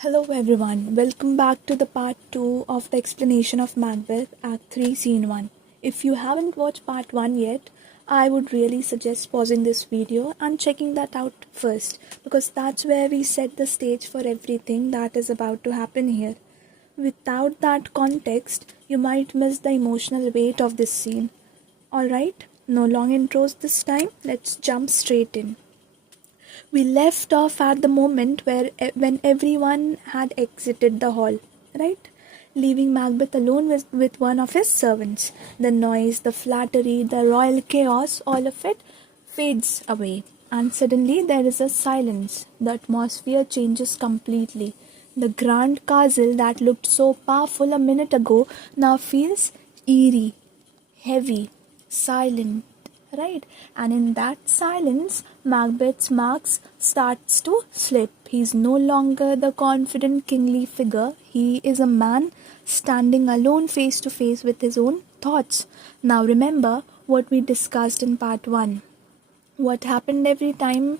Hello everyone, welcome back to the part 2 of the explanation of Macbeth Act 3 Scene 1. If you haven't watched part 1 yet, I would really suggest pausing this video and checking that out first, because that's where we set the stage for everything that is about to happen here. Without that context, you might miss the emotional weight of this scene. Alright, no long intros this time, let's jump straight in. We left off at the moment when everyone had exited the hall, right? Leaving Macbeth alone with one of his servants. The noise, the flattery, the royal chaos, all of it fades away. And suddenly there is a silence. The atmosphere changes completely. The grand castle that looked so powerful a minute ago now feels eerie, heavy, silent, right? And in that silence, Macbeth's marks starts to slip. He's no longer the confident kingly figure. He is a man standing alone face to face with his own thoughts. Now remember what we discussed in part 1. What happened every time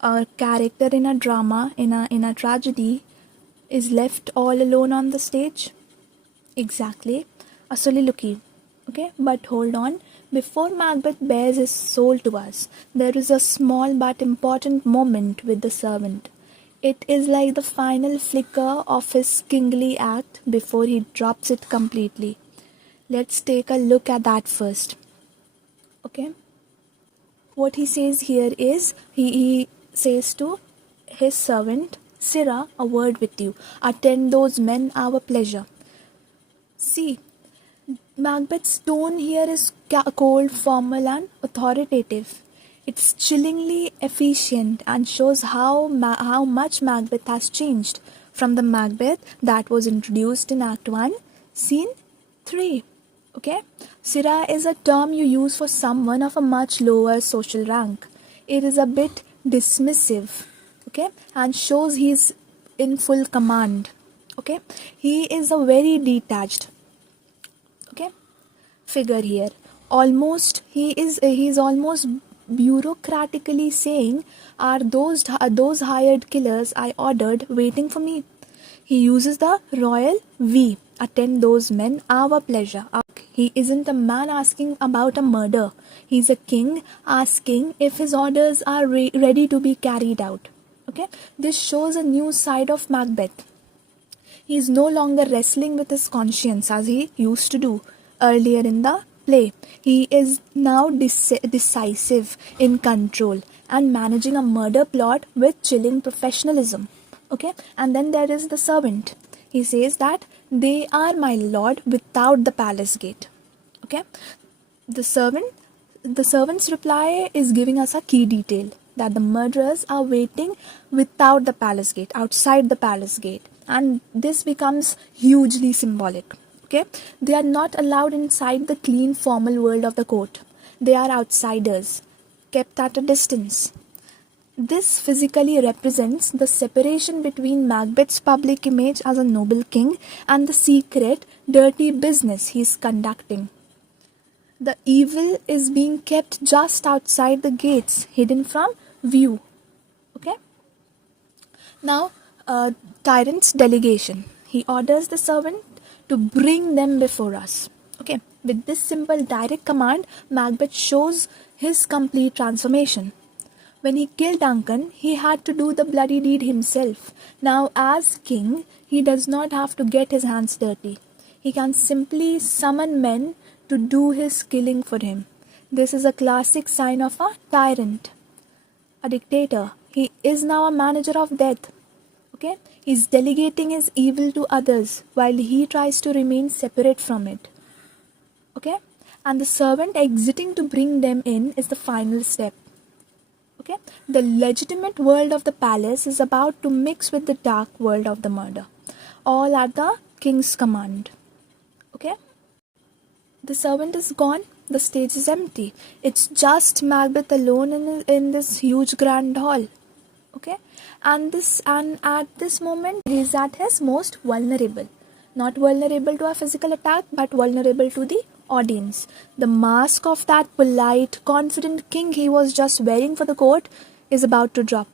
a character in a drama, in a tragedy, is left all alone on the stage? Exactly, a soliloquy. Okay, but hold on. Before Macbeth bears his soul to us, there is a small but important moment with the servant. It is like the final flicker of his kingly act before he drops it completely. Let's take a look at that first. Okay? What he says here is, he says to his servant, "Sirrah, a word with you. Attend those men our pleasure." See, Macbeth's tone here is cold, formal, and authoritative. It's chillingly efficient and shows how much Macbeth has changed from the Macbeth that was introduced in Act 1, Scene 3. Okay? Sirrah is a term you use for someone of a much lower social rank. It is a bit dismissive, okay, and shows he's in full command. Okay? He is a very detached figure here. He's almost bureaucratically saying, are those hired killers I ordered waiting for me? He uses the royal we. Attend those men our pleasure. He isn't a man asking about a murder. He's a king asking if his orders are ready to be carried out. Okay, this shows a new side of Macbeth. He is no longer wrestling with his conscience as he used to do earlier in the play. He is now decisive, in control, and managing a murder plot with chilling professionalism. Okay, and then there is the servant. He says that they are my lord without the palace gate. Okay, the servant's reply is giving us a key detail, that the murderers are waiting without the palace gate, outside the palace gate, and this becomes hugely symbolic. Okay, they are not allowed inside the clean formal world of the court. They are outsiders, kept at a distance. This physically represents the separation between Macbeth's public image as a noble king and the secret, dirty business he is conducting. The evil is being kept just outside the gates, hidden from view. Okay? Now, tyrant's delegation. He orders the servant to bring them before us. Okay, with this simple direct command, Macbeth shows his complete transformation. When he killed Duncan, he had to do the bloody deed himself. Now, as king, he does not have to get his hands dirty. He can simply summon men to do his killing for him. This is a classic sign of a tyrant, a dictator. He is now a manager of death. Okay, he's delegating his evil to others while he tries to remain separate from it. Okay, and the servant exiting to bring them in is the final step. Okay, the legitimate world of the palace is about to mix with the dark world of the murder, all at the king's command. Okay, the servant is gone. The stage is empty. It's just Macbeth alone in this huge grand hall. Okay, and at this moment he is at his most vulnerable. Not vulnerable to a physical attack, but vulnerable to the audience. The mask of that polite, confident king he was just wearing for the court is about to drop.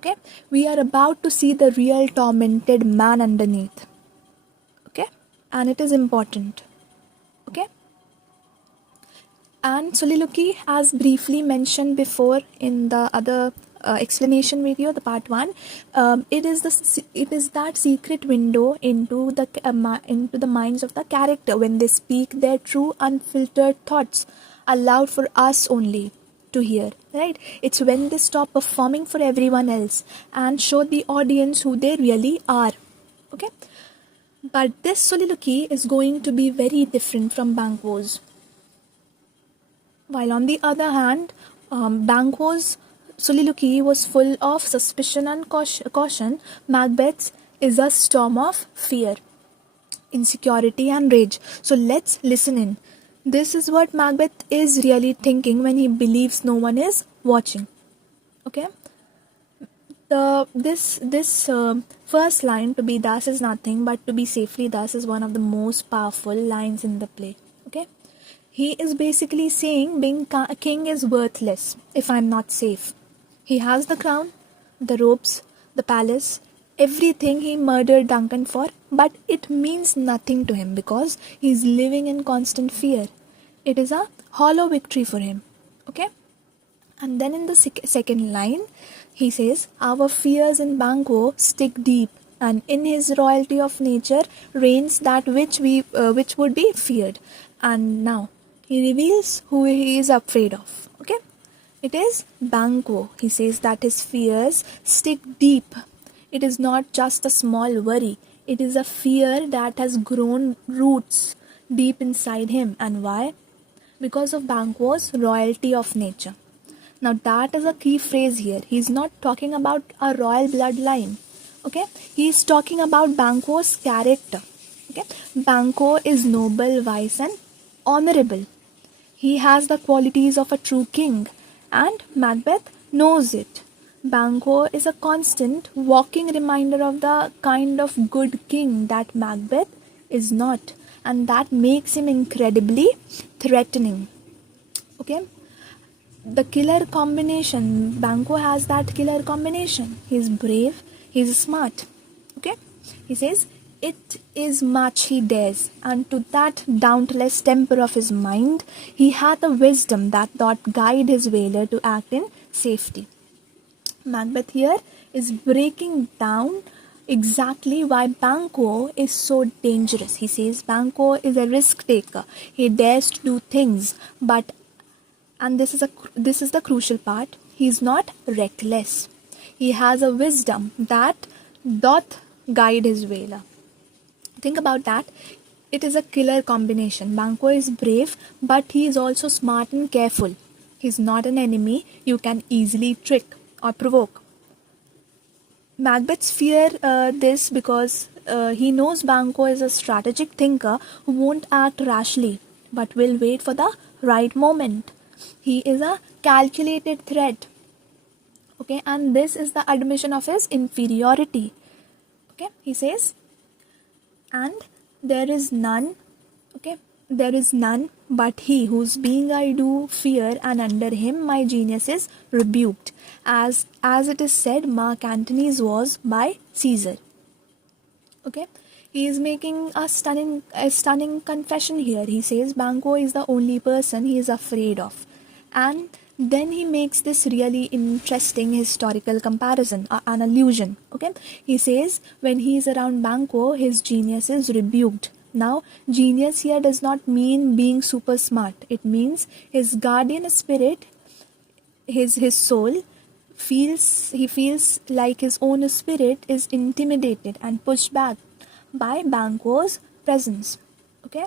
Okay, we are about to see the real tormented man underneath. Okay, and it is important. Okay, and soliloquy, as briefly mentioned before in the other explanation video, the part 1, it is that secret window into the minds of the character when they speak their true unfiltered thoughts aloud for us only to hear, right? It's when they stop performing for everyone else and show the audience who they really are. Okay, but this soliloquy is going to be very different from Banquo's. While on the other hand, Banquo's soliloquy was full of suspicion and caution, Macbeth's is a storm of fear, insecurity, and rage. So let's listen in. This is what Macbeth is really thinking when he believes no one is watching. Okay? This first line, to be thus is nothing, but to be safely thus, is one of the most powerful lines in the play. Okay? He is basically saying being king is worthless if I'm not safe. He has the crown, the robes, the palace, everything he murdered Duncan for, but it means nothing to him because he's living in constant fear. It is a hollow victory for him. Okay? And then in the second line, he says, our fears in Banquo stick deep, and in his royalty of nature reigns that which would be feared. And now he reveals who he is afraid of. Okay? It is Banquo. He says that his fears stick deep. It is not just a small worry. It is a fear that has grown roots deep inside him. And why? Because of Banquo's royalty of nature. Now that is a key phrase here. He is not talking about a royal bloodline. Okay? He is talking about Banquo's character. Okay? Banquo is noble, wise, and honorable. He has the qualities of a true king, and Macbeth knows it. Banquo is a constant walking reminder of the kind of good king that Macbeth is not, and that makes him incredibly threatening. Okay? The killer combination, Banquo has that killer combination. He's brave, he's smart. Okay? He says, it is much he dares, and to that dauntless temper of his mind, he hath a wisdom that doth guide his valour to act in safety. Macbeth here is breaking down exactly why Banquo is so dangerous. He says Banquo is a risk taker. He dares to do things, but, and this is the crucial part, he is not reckless. He has a wisdom that doth guide his valour. Think about that. It is a killer combination. Banquo is brave, but he is also smart and careful. He is not an enemy you can easily trick or provoke. Macbeth's fear this because he knows Banquo is a strategic thinker who won't act rashly, but will wait for the right moment. He is a calculated threat. Okay, and this is the admission of his inferiority. Okay, he says, and there is none but he whose being I do fear, and under him my genius is rebuked, as it is said Mark Antony's was by Caesar. Okay, he is making a stunning confession here. He says Banquo is the only person he is afraid of, and then he makes this really interesting historical comparison, an allusion. Okay, he says when he is around Banquo, his genius is rebuked. Now, genius here does not mean being super smart. It means his guardian spirit, his soul, feels like his own spirit is intimidated and pushed back by Banquo's presence. Okay.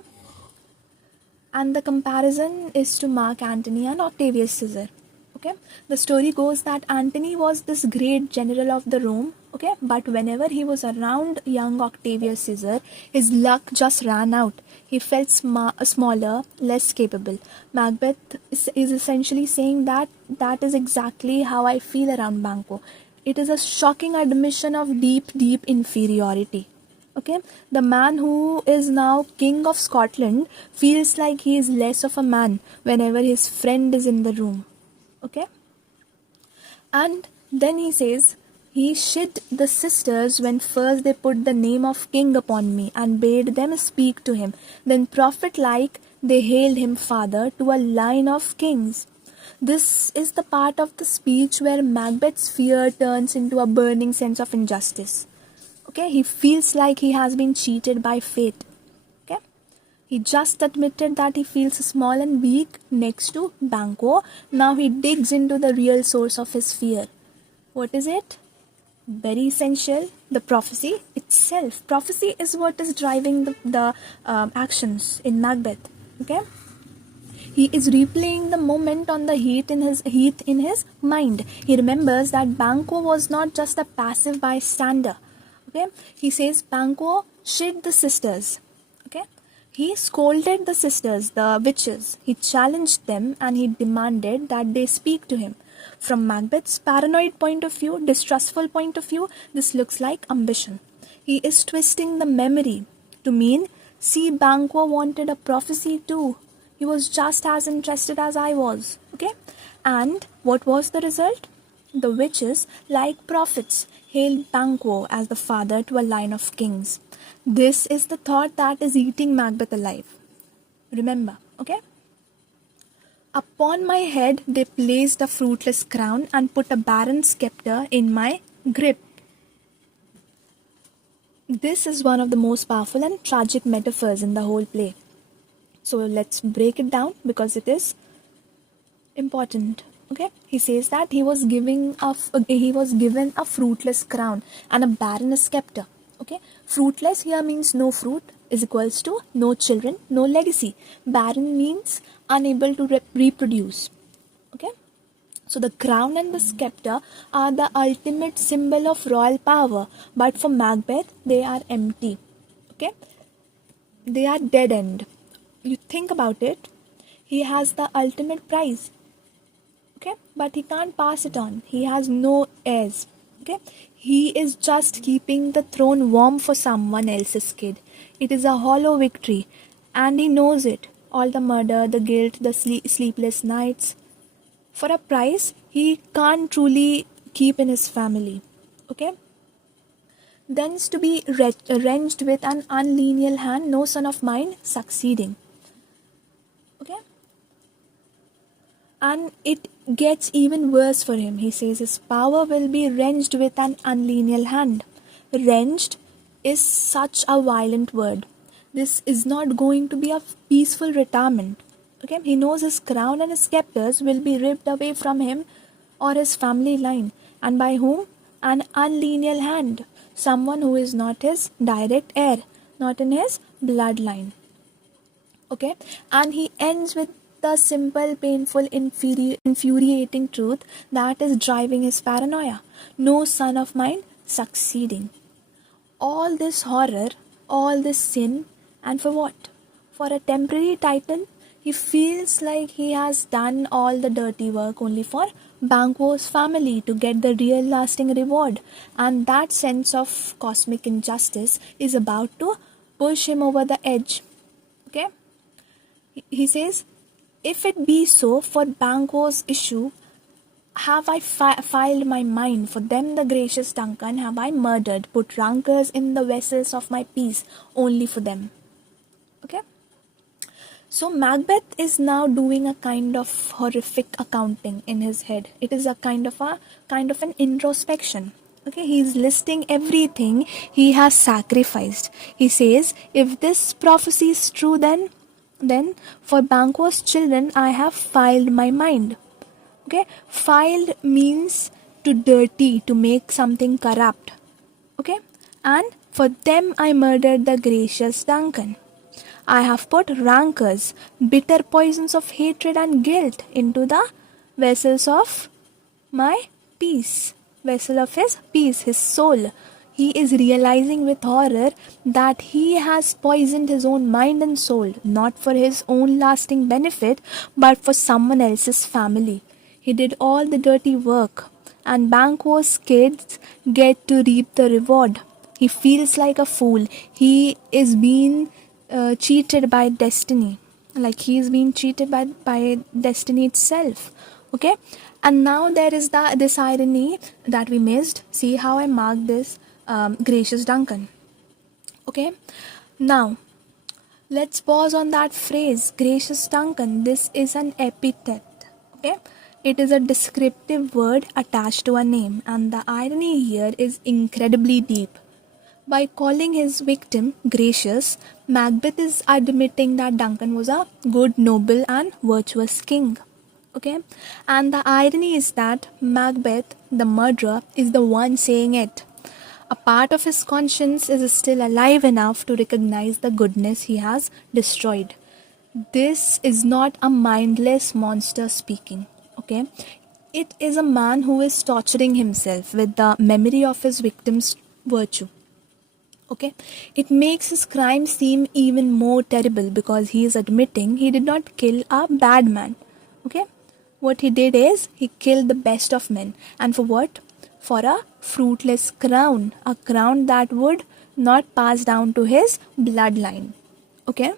And the comparison is to Mark Antony and Octavius Caesar. Okay, the story goes that Antony was this great general of the Rome. Okay, but whenever he was around young Octavius Caesar, his luck just ran out. He felt smaller, less capable. Macbeth is essentially saying that is exactly how I feel around Banquo. It is a shocking admission of deep inferiority. Okay, the man who is now King of Scotland feels like he is less of a man whenever his friend is in the room. Okay, and then he says He chid the sisters when first they put the name of king upon me, and bade them speak to him. Then prophet-like they hailed him father to a line of kings. This is the part of the speech where Macbeth's fear turns into a burning sense of injustice. Okay, he feels like he has been cheated by fate. Okay, he just admitted that he feels small and weak next to Banquo. Now he digs into the real source of his fear. What is it? Very essential, the prophecy itself. Prophecy is what is driving the actions in Macbeth. Okay, he is replaying the moment on the heat in his mind. He remembers that Banquo was not just a passive bystander. Okay, he says Banquo chid the sisters. Okay, he scolded the sisters, the witches. He challenged them and he demanded that they speak to him. From Macbeth's paranoid point of view, distrustful point of view, this looks like ambition. He is twisting the memory to mean, see, Banquo wanted a prophecy too. He was just as interested as I was. Okay? And what was the result? The witches, like prophets, hailed Banquo as the father to a line of kings. This is the thought that is eating Macbeth alive. Remember, okay? Upon my head they placed a fruitless crown and put a barren scepter in my grip. This is one of the most powerful and tragic metaphors in the whole play. So let's break it down because it is important. Okay, he says that he was given a fruitless crown and a barren scepter. Okay, fruitless here means no fruit is equals to no children, no legacy. Barren means unable to reproduce. Okay, so the crown and the scepter are the ultimate symbol of royal power, but for Macbeth they are empty. Okay, they are dead end. You think about it, he has the ultimate prize. Okay, but he can't pass it on. He has no heirs. Okay, he is just keeping the throne warm for someone else's kid. It is a hollow victory, and he knows it. All the murder, the guilt, the sleepless nights. For a price he can't truly keep in his family. Okay, thence to be wrenched with an unlineal hand, no son of mine succeeding. Okay, and it gets even worse for him. He says his power will be wrenched with an unlineal hand. Wrenched is such a violent word. This is not going to be a peaceful retirement. Okay, he knows his crown and his scepters will be ripped away from him or his family line. And by whom? An unlineal hand. Someone who is not his direct heir, not in his bloodline. Okay, and he ends with the simple, painful, infuriating truth that is driving his paranoia. No son of mine succeeding. All this horror, all this sin, and for what? For a temporary title? He feels like he has done all the dirty work only for Banquo's family to get the real lasting reward, and that sense of cosmic injustice is about to push him over the edge. Okay? He says, if it be so, for Banquo's issue, have I filed my mind, for them the gracious Duncan have I murdered, put rancors in the vessels of my peace, only for them. Okay? So Macbeth is now doing a kind of horrific accounting in his head. It is a kind of an introspection. Okay, he is listing everything he has sacrificed. He says, if this prophecy is true, then for Banquo's children I have filed my mind. Okay, filed means to dirty, to make something corrupt. Okay, and for them I murdered the gracious Duncan. I have put rancors, bitter poisons of hatred and guilt into the vessels of my peace. Vessel of his peace, his soul. He is realizing with horror that he has poisoned his own mind and soul, not for his own lasting benefit, but for someone else's family. He did all the dirty work, and Banquo's kids get to reap the reward. He feels like a fool. He is being cheated by destiny. Like he is being cheated by destiny itself. Okay, and now there is this irony that we missed. See how I marked this, gracious Duncan. Okay, now let's pause on that phrase, gracious Duncan. This is an epithet. Okay, it is a descriptive word attached to a name, and the irony here is incredibly deep. By calling his victim gracious, Macbeth is admitting that Duncan was a good, noble, and virtuous king. Okay, and the irony is that Macbeth, the murderer, is the one saying it. A part of his conscience is still alive enough to recognize the goodness he has destroyed. This is not a mindless monster speaking. Okay, it is a man who is torturing himself with the memory of his victim's virtue. Okay, it makes his crime seem even more terrible because he is admitting he did not kill a bad man. Okay, what he did is he killed the best of men, and for what? For a fruitless crown, a crown that would not pass down to his bloodline. Okay,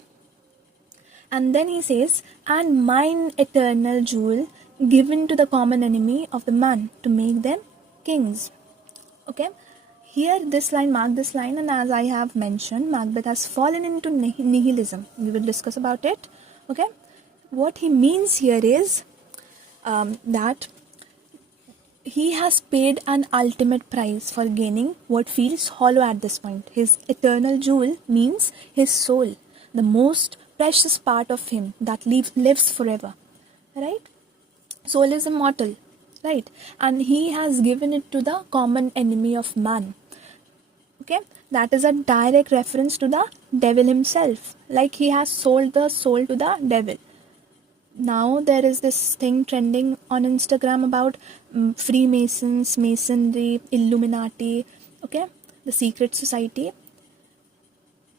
and then he says, and mine eternal jewel given to the common enemy of the man to make them kings. Okay, here this line, mark this line, and as I have mentioned, Macbeth has fallen into nihilism. We will discuss about it. Okay, what he means here is that he has paid an ultimate price for gaining what feels hollow at this point. His eternal jewel means his soul, the most precious part of him that lives forever. Right? Soul is immortal. Right? And he has given it to the common enemy of man. Okay? That is a direct reference to the devil himself. Like he has sold the soul to the devil. Now there is this thing trending on Instagram about Freemasons, Masonry, Illuminati, okay, the secret society.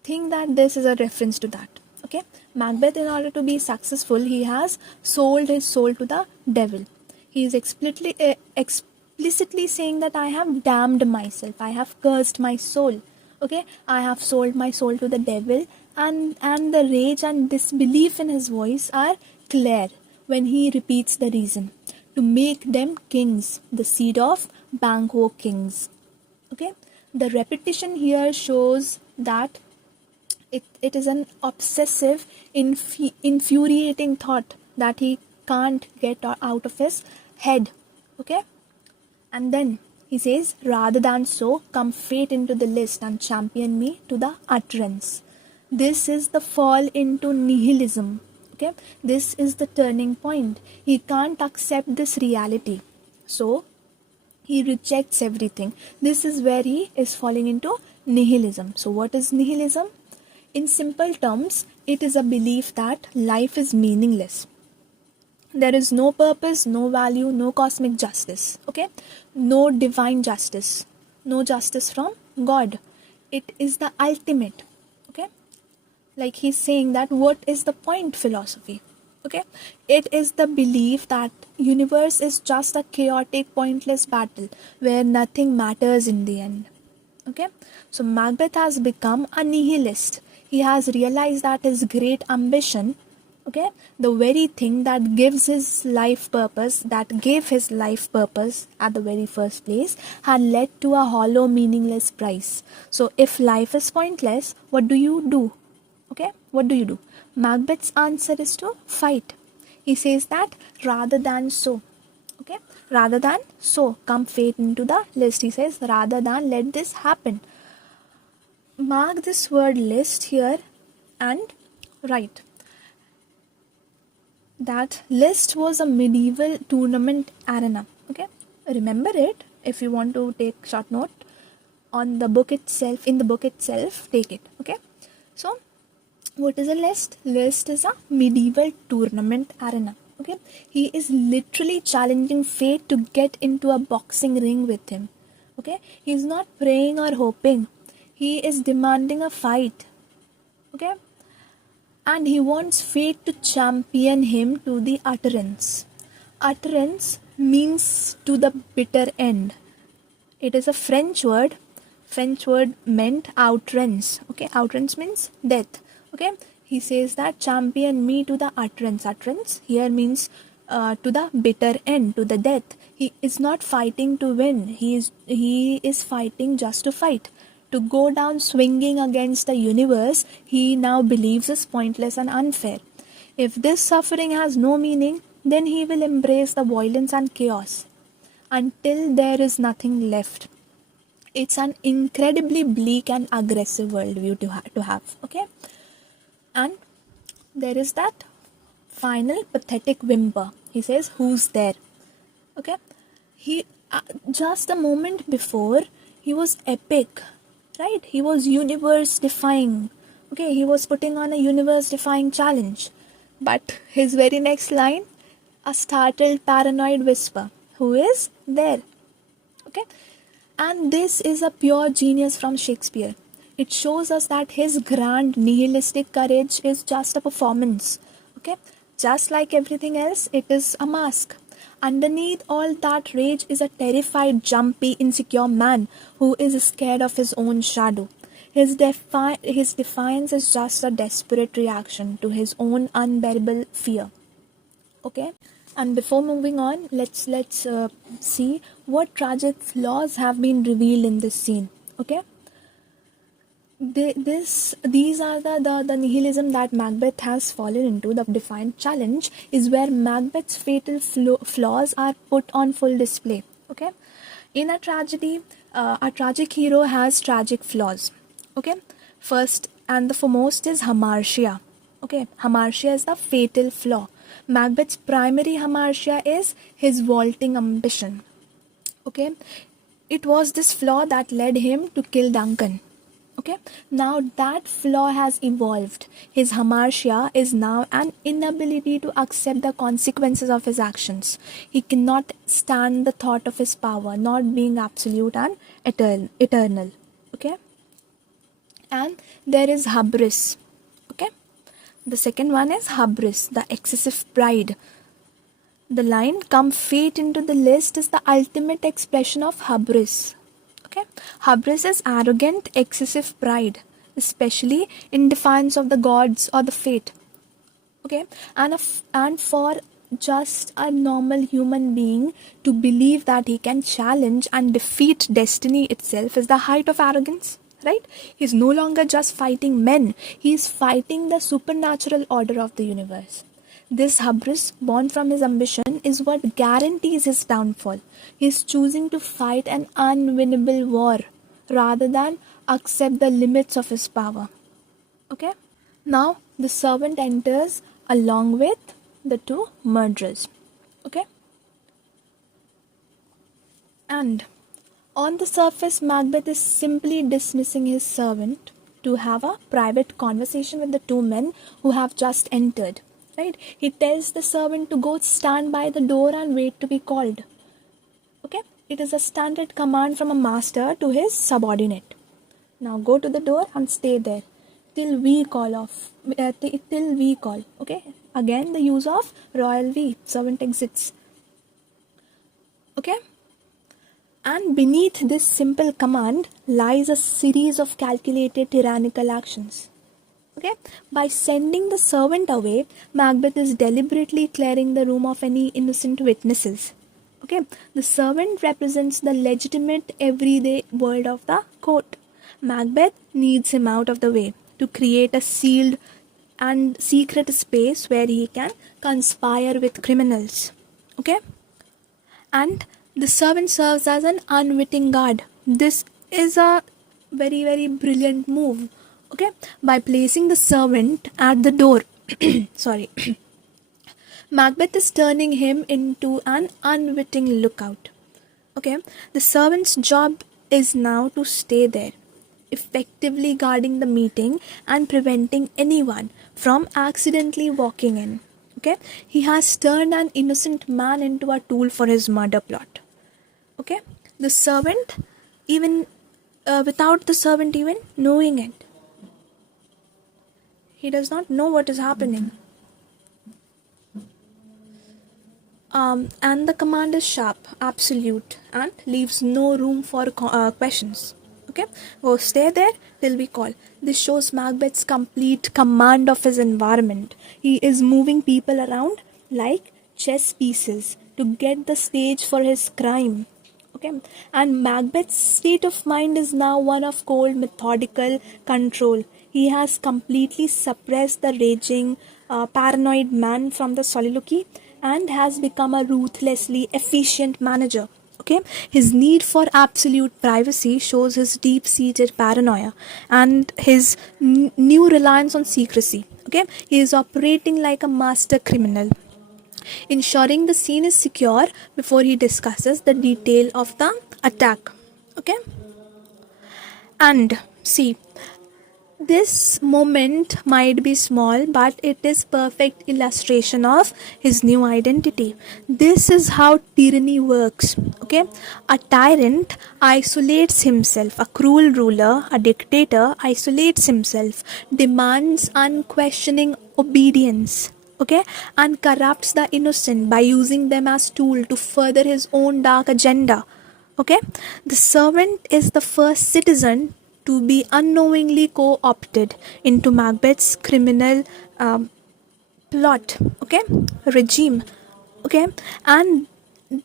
Think that this is a reference to that. Okay, Macbeth, in order to be successful, he has sold his soul to the devil. He is explicitly saying that I have damned myself, I have cursed my soul. Okay, I have sold my soul to the devil, and the rage and disbelief in his voice are clear when he repeats the reason: to make them kings, the seed of Banquo kings. Okay, the repetition here shows that it is an obsessive, infuriating thought that he can't get out of his head. Okay, and then he says, rather than so, come fate into the list and champion me to the utterance. This is the fall into nihilism. Okay, this is the turning point. He can't accept this reality, so he rejects everything. This is where he is falling into nihilism. So what is nihilism? In simple terms, it is a belief that life is meaningless. There is no purpose, no value, no cosmic justice. Okay, no divine justice, no justice from God. It is the ultimate. Okay, like he's saying that what is the point philosophy. Okay, it is the belief that universe is just a chaotic, pointless battle where nothing matters in the end. Okay, so Macbeth has become a nihilist. He has realized that his great ambition, okay, the very thing that gives his life purpose, that gave his life purpose at the very first place, had led to a hollow, meaningless prize. So if life is pointless, what do you do? Okay, what do you do? Macbeth's answer is to fight. He says that rather than so, okay, rather than so, come fate into the list. He says rather than let this happen. Mark this word list here and write that list was a medieval tournament arena. Okay, remember it. If you want to take short note on the book itself, in the book itself, take it. Okay, so what is a list? List is a medieval tournament arena. Okay, he is literally challenging fate to get into a boxing ring with him. Okay, he is not praying or hoping. He is demanding a fight. Okay, and he wants fate to champion him to the utterance. Utterance means to the bitter end. It is a French word. French word meant outrance. Okay, outrance means death. Okay, he says that champion me to the utterance. Utterance here means to the bitter end, to the death. He is not fighting to win. He is fighting just to fight. To go down swinging against the universe he now believes is pointless and unfair. If this suffering has no meaning, then he will embrace the violence and chaos until there is nothing left. It's an incredibly bleak and aggressive worldview to have. Okay, and there is that final pathetic whimper. He says, "Who's there?" Okay, he just a moment before he was epic, right? He was universe defying. Okay, he was putting on a universe defying challenge. But his very next line, a startled paranoid whisper, "Who is there?" Okay, and this is a pure genius from Shakespeare. It shows us that his grand nihilistic courage is just a performance. Okay, just like everything else, it is a mask. Underneath all that rage is a terrified, jumpy, insecure man who is scared of his own shadow. His defiance is just a desperate reaction to his own unbearable fear. Okay, and before moving on, let's see what tragic flaws have been revealed in this scene. Okay, these are the nihilism that Macbeth has fallen into. The defiant challenge is where Macbeth's fatal flaws are put on full display. Okay, in a tragedy, a tragic hero has tragic flaws. Okay, first and the foremost is hamartia. Okay, hamartia is the fatal flaw. Macbeth's primary hamartia is his vaulting ambition. Okay, it was this flaw that led him to kill Duncan. Okay, now that flaw has evolved. His hamartia is now an inability to accept the consequences of his actions. He cannot stand the thought of his power not being absolute and eternal. Okay, and there is hubris. Okay, the second one is hubris, the excessive pride. The line "come fate into the list" is the ultimate expression of hubris. Okay, hubris is arrogant, excessive pride, especially in defiance of the gods or the fate. Okay, and for just a normal human being to believe that he can challenge and defeat destiny itself is the height of arrogance. Right? He's no longer just fighting men, he is fighting the supernatural order of the universe. This hubris, born from his ambition, is what guarantees his downfall. He is choosing to fight an unwinnable war rather than accept the limits of his power. Okay? Now, the servant enters along with the two murderers. Okay? And on the surface, Macbeth is simply dismissing his servant to have a private conversation with the two men who have just entered. Right? He tells the servant to go stand by the door and wait to be called. Okay? It is a standard command from a master to his subordinate. Now go to the door and stay there till we call. Okay? Again, the use of royal we. Servant exits. Okay? And beneath this simple command lies a series of calculated tyrannical actions. Okay? By sending the servant away, Macbeth is deliberately clearing the room of any innocent witnesses. Okay? The servant represents the legitimate everyday world of the court. Macbeth needs him out of the way to create a sealed and secret space where he can conspire with criminals. Okay? And the servant serves as an unwitting guard. This is a very, very brilliant move. Okay, by placing the servant at the door, Macbeth is turning him into an unwitting lookout. Okay, the servant's job is now to stay there, effectively guarding the meeting and preventing anyone from accidentally walking in. Okay, he has turned an innocent man into a tool for his murder plot. Okay, the servant, even without the servant even knowing it. He does not know what is happening. And the command is sharp, absolute, and leaves no room for questions. Okay, go stay there till we call. This shows Macbeth's complete command of his environment. He is moving people around like chess pieces to get the stage for his crime. Okay, and Macbeth's state of mind is now one of cold, methodical control. He has completely suppressed the raging, paranoid man from the soliloquy and has become a ruthlessly efficient manager. Okay, his need for absolute privacy shows his deep-seated paranoia and his new reliance on secrecy. Okay, he is operating like a master criminal, ensuring the scene is secure before he discusses the detail of the attack. Okay, and see, this moment might be small, but it is perfect illustration of his new identity. This is how tyranny works. Okay, a tyrant isolates himself. A cruel ruler, a dictator, isolates himself, demands unquestioning obedience. Okay, and corrupts the innocent by using them as tool to further his own dark agenda. Okay, the servant is the first citizen to be unknowingly co-opted into Macbeth's criminal plot, okay, regime. Okay, and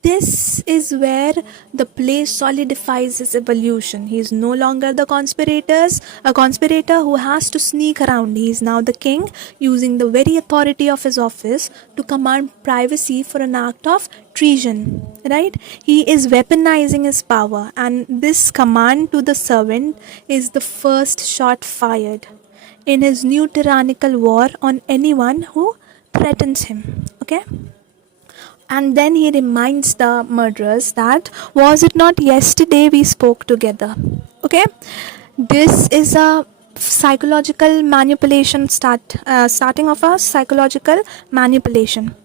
this is where the play solidifies his evolution. He is no longer a conspirator who has to sneak around. He is now the king, using the very authority of his office to command privacy for an act of treason. Right? He is weaponizing his power, and this command to the servant is the first shot fired in his new tyrannical war on anyone who threatens him. Okay? And then he reminds the murderers that, was it not yesterday we spoke together? Okay, this is a psychological manipulation starting of a psychological manipulation.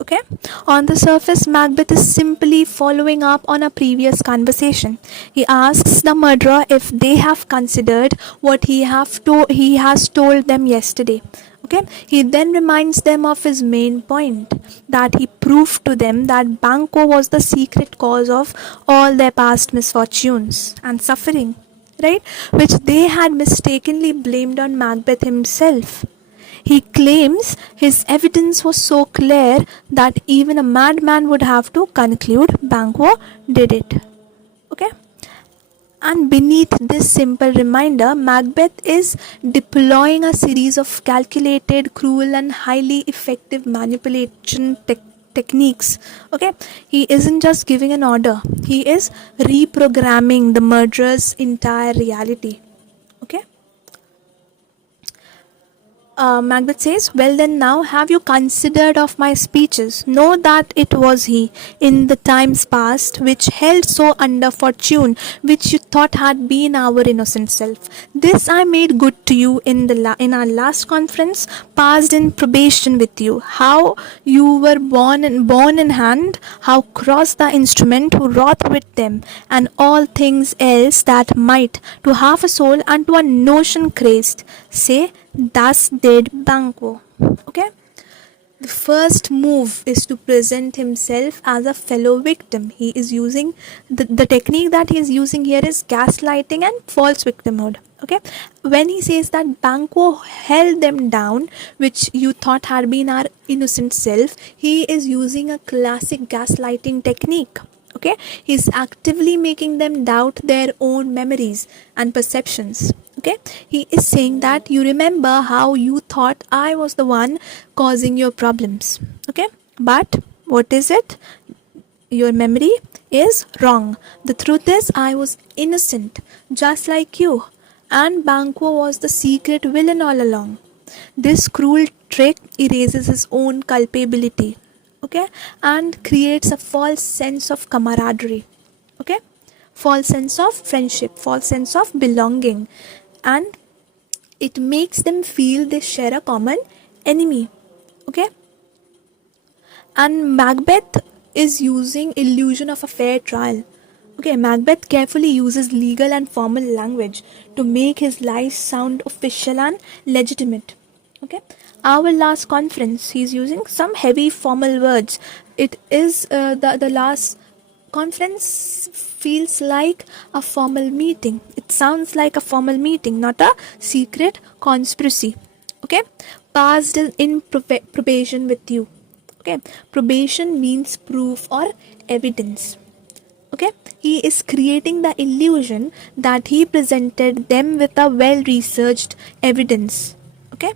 Okay, on the surface, Macbeth is simply following up on a previous conversation. He asks the murderer if they have considered what he has told them yesterday. Okay, he then reminds them of his main point, that he proved to them that Banquo was the secret cause of all their past misfortunes and suffering, right? Which they had mistakenly blamed on Macbeth himself. He claims his evidence was so clear that even a madman would have to conclude Banquo did it. Okay? And beneath this simple reminder, Macbeth is deploying a series of calculated, cruel, and highly effective manipulation techniques. Okay? He isn't just giving an order, he is reprogramming the murderer's entire reality. Okay? Macbeth says, well then now have you considered of my speeches? Know that it was he, in the times past, which held so under fortune, which you thought had been our innocent self. This I made good to you in our last conference, passed in probation with you. How you were born in hand, how cross the instrument who wrought with them, and all things else that might, to half a soul and to a notion crazed, say, thus did Banquo. Okay, the first move is to present himself as a fellow victim. He is using the technique that he is using here is gaslighting and false victimhood. Okay, when he says that Banquo held them down, which you thought had been our innocent self, he is using a classic gaslighting technique. Okay, he's actively making them doubt their own memories and perceptions. Okay, he is saying that you remember how you thought I was the one causing your problems. Okay, but what is it? Your memory is wrong. The truth is I was innocent, just like you, and Banquo was the secret villain all along. This cruel trick erases his own culpability. Okay, and creates a false sense of camaraderie. Okay, false sense of friendship, false sense of belonging, and it makes them feel they share a common enemy. Okay, and Macbeth is using illusion of a fair trial. Okay, Macbeth carefully uses legal and formal language to make his lies sound official and legitimate. Okay, our last conference, he's using some heavy formal words. It is the last conference feels like a formal meeting. It sounds like a formal meeting, not a secret conspiracy. Okay, passed in probation with you. Okay, probation means proof or evidence. Okay, he is creating the illusion that he presented them with a well researched evidence. Okay,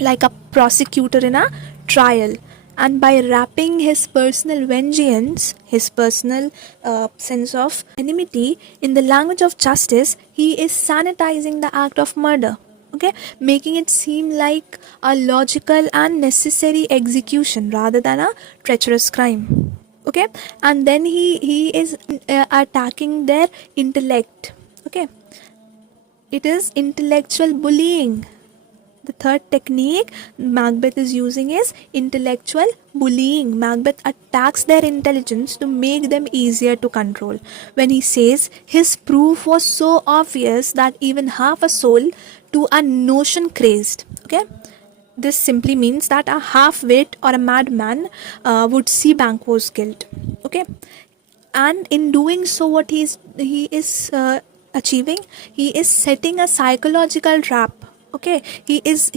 like a prosecutor in a trial, and by wrapping his personal vengeance, his personal sense of enmity in the language of justice, he is sanitizing the act of murder. Okay, making it seem like a logical and necessary execution rather than a treacherous crime. Okay, and then he is attacking their intellect. Okay, it is intellectual bullying. The third technique Macbeth is using is intellectual bullying. Macbeth attacks their intelligence to make them easier to control. When he says his proof was so obvious that even half a soul to a notion crazed. Okay? This simply means that a half-wit or a madman would see Banquo's guilt. Okay? And in doing so, what he is achieving, he is setting a psychological trap. Okay, he is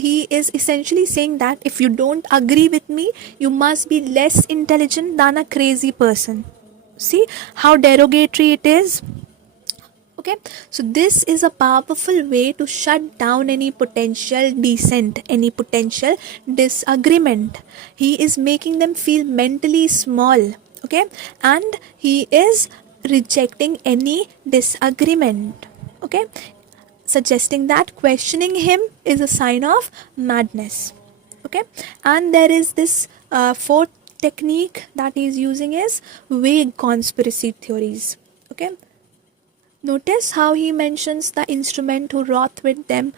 essentially saying that if you don't agree with me, you must be less intelligent than a crazy person. See how derogatory it is. Okay, so this is a powerful way to shut down any potential dissent, any potential disagreement. He is making them feel mentally small. Okay, and he is rejecting any disagreement. Okay, suggesting that questioning him is a sign of madness. Okay, and there is this fourth technique that he is using is vague conspiracy theories. Okay, notice how he mentions the instrument who wrought with them,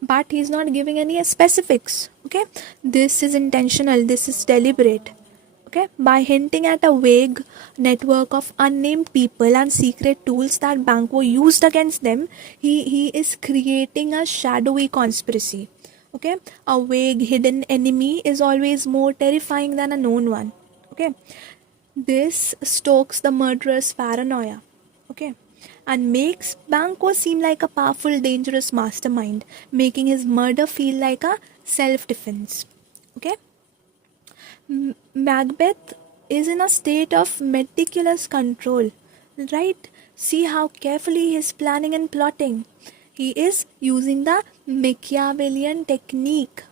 but he's not giving any specifics. Okay, this is intentional, this is deliberate. Okay, by hinting at a vague network of unnamed people and secret tools that Banquo used against them, he is creating a shadowy conspiracy. Okay, a vague hidden enemy is always more terrifying than a known one. Okay, this stokes the murderer's paranoia. Okay, and makes Banquo seem like a powerful, dangerous mastermind, making his murder feel like a self-defense. Okay, Macbeth is in a state of meticulous control, right? See how carefully he is planning and plotting. He is using the Machiavellian technique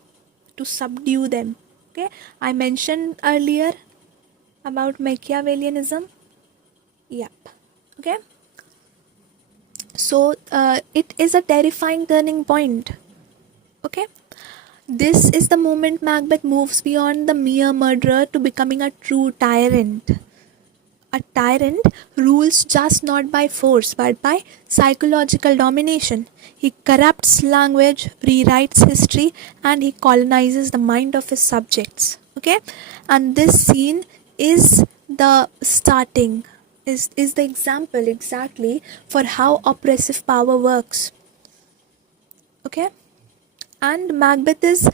to subdue them. Okay, I mentioned earlier about Machiavellianism. Yep. Okay, so it is a terrifying turning point. Okay, this is the moment Macbeth moves beyond the mere murderer to becoming a true tyrant. A tyrant rules just not by force but by psychological domination. He corrupts language, rewrites history, and he colonizes the mind of his subjects. Okay, and this scene is the starting, is the example exactly for how oppressive power works. Okay, and Macbeth is,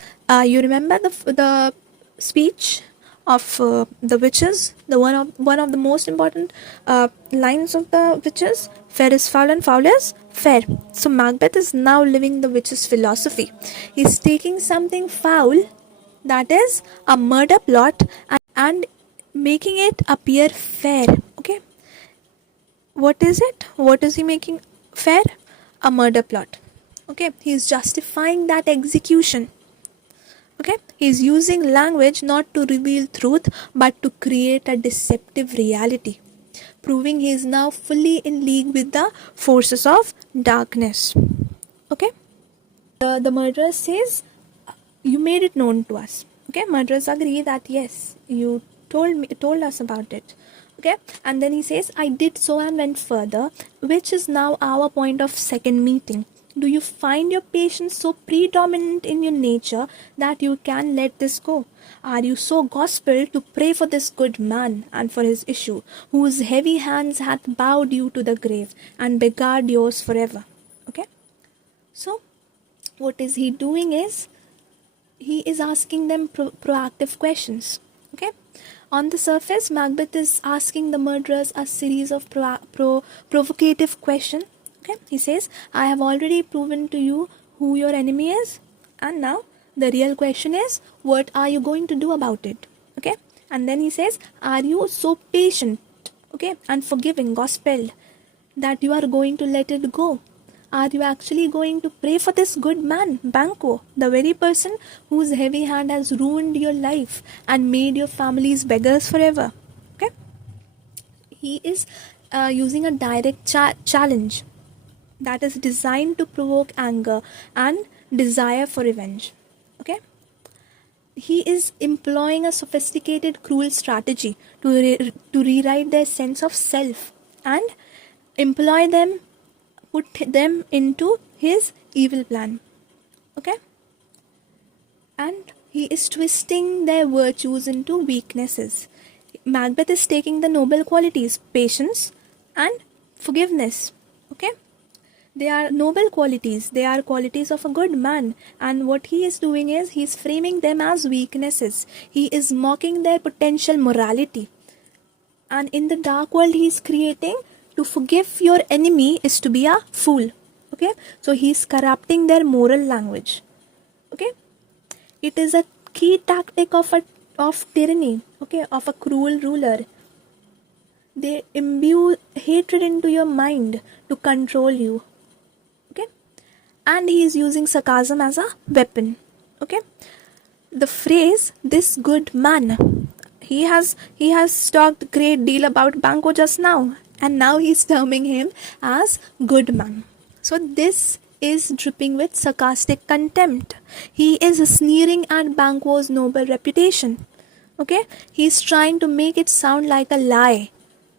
you remember the speech of the witches, the one of the most important lines of the witches: fair is foul and foul is fair. So Macbeth is now living the witches' philosophy. He's taking something foul, that is a murder plot, and making it appear fair. Okay, what is it? What is he making fair? A murder plot. Okay, he is justifying that execution. Okay, he is using language not to reveal truth but to create a deceptive reality, proving he is now fully in league with the forces of darkness. Okay, the murderer says, you made it known to us. Okay, murderers agree that yes, you told us about it. Okay, and then he says, I did so and went further, which is now our point of second meeting. Do you find your patience so predominant in your nature that you can let this go? Are you so gospel to pray for this good man and for his issue, whose heavy hands hath bowed you to the grave and beggared yours forever? Okay, so what is he doing is, he is asking them proactive questions. Okay, on the surface, Macbeth is asking the murderers a series of provocative questions. Okay, he says, I have already proven to you who your enemy is, and now the real question is, what are you going to do about it? And then he says, are you so patient, okay, and forgiving, gospel, that you are going to let it go? Are you actually going to pray for this good man, Banquo, the very person whose heavy hand has ruined your life and made your families beggars forever? Okay? He is using a direct challenge that is designed to provoke anger and desire for revenge. Okay? He is employing a sophisticated, cruel strategy to rewrite their sense of self and put them into his evil plan. Okay? And he is twisting their virtues into weaknesses. Macbeth is taking the noble qualities, patience and forgiveness. Okay? They are noble qualities. They are qualities of a good man. And what he is doing is he is framing them as weaknesses. He is mocking their potential morality. And in the dark world he is creating, to forgive your enemy is to be a fool. Okay? So he is corrupting their moral language. Okay? It is a key tactic of tyranny. Okay? Of a cruel ruler. They imbue hatred into your mind to control you. Okay? And he is using sarcasm as a weapon. Okay? The phrase, this good man, he has talked a great deal about Banquo just now, and now he is terming him as good man. So this is dripping with sarcastic contempt. He is sneering at Banquo's noble reputation. Okay? He is trying to make it sound like a lie.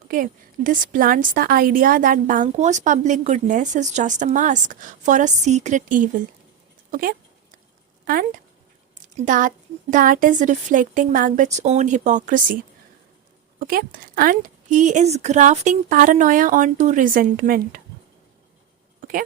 Okay? This plants the idea that Banquo's public goodness is just a mask for a secret evil. Okay? And that is reflecting Macbeth's own hypocrisy. Okay? And he is grafting paranoia onto resentment. Okay?